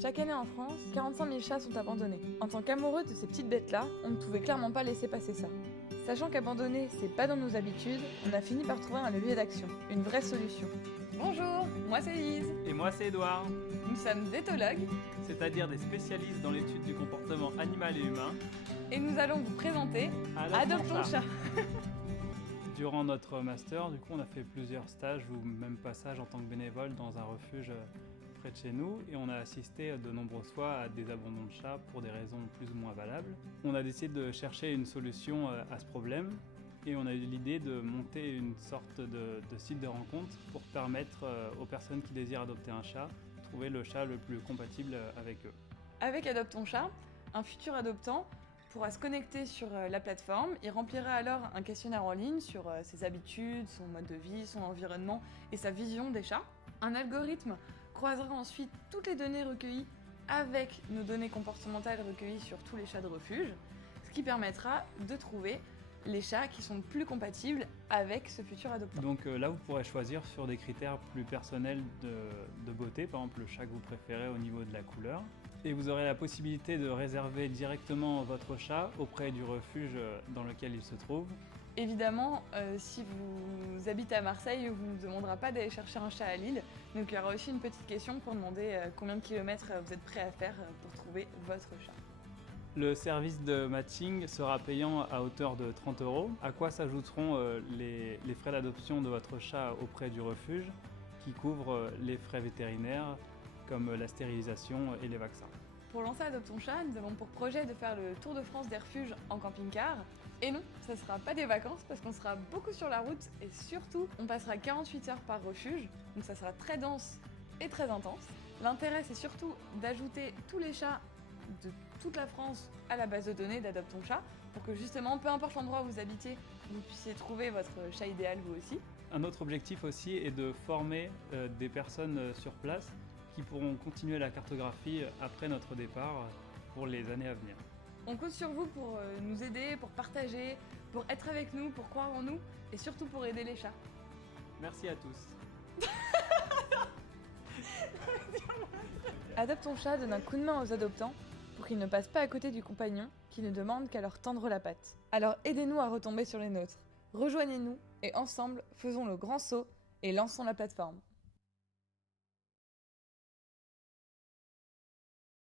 Chaque année en France, 45 000 chats sont abandonnés. En tant qu'amoureux de ces petites bêtes-là, on ne pouvait clairement pas laisser passer ça. Sachant qu'abandonner, c'est pas dans nos habitudes, on a fini par trouver un levier d'action, une vraie solution. Bonjour, moi c'est Lise. Et moi c'est Edouard, Nous sommes d'éthologues c'est-à-dire des spécialistes dans l'étude du comportement animal et humain. et nous allons vous présenter Adopte ton chat. Durant notre master, du coup, on a fait plusieurs stages ou même passages en tant que bénévole dans un refuge près de chez nous et on a assisté de nombreuses fois à des abandons de chats pour des raisons plus ou moins valables. On a décidé de chercher une solution à ce problème et on a eu l'idée de monter une sorte de site de rencontre pour permettre aux personnes qui désirent adopter un chat de trouver le chat le plus compatible avec eux. Avec Adopte ton chat, un futur adoptant pourra se connecter sur la plateforme, il remplira alors un questionnaire en ligne sur ses habitudes, son mode de vie, son environnement et sa vision des chats. Un algorithme croisera ensuite toutes les données recueillies avec nos données comportementales recueillies sur tous les chats de refuge, ce qui permettra de trouver les chats qui sont plus compatibles avec ce futur adoptant. Donc là, vous pourrez choisir sur des critères plus personnels de beauté, par exemple le chat que vous préférez au niveau de la couleur. Et vous aurez la possibilité de réserver directement votre chat auprès du refuge dans lequel il se trouve. Évidemment, si vous habitez à Marseille, on ne vous demandera pas d'aller chercher un chat à Lille. Donc il y aura aussi une petite question pour demander combien de kilomètres vous êtes prêt à faire pour trouver votre chat. Le service de matching sera payant à hauteur de 30 €, à quoi s'ajouteront les frais d'adoption de votre chat auprès du refuge, qui couvrent les frais vétérinaires, comme la stérilisation et les vaccins. Pour lancer Adopte ton chat, nous avons pour projet de faire le tour de France des refuges en camping-car. Et non, ça ne sera pas des vacances parce qu'on sera beaucoup sur la route et surtout, on passera 48 heures par refuge, donc ça sera très dense et très intense. L'intérêt, c'est surtout d'ajouter tous les chats de toute la France à la base de données d'Adopte ton chat pour que justement, peu importe l'endroit où vous habitez, vous puissiez trouver votre chat idéal vous aussi. Un autre objectif aussi est de former des personnes sur place qui pourront continuer la cartographie après notre départ pour les années à venir. On compte sur vous pour nous aider, pour partager, pour être avec nous, pour croire en nous et surtout pour aider les chats. Merci à tous. Adopte ton chat donne un coup de main aux adoptants pour qu'ils ne passent pas à côté du compagnon qui ne demande qu'à leur tendre la patte. Alors aidez-nous à retomber sur les nôtres. Rejoignez-nous et ensemble, faisons le grand saut et lançons la plateforme.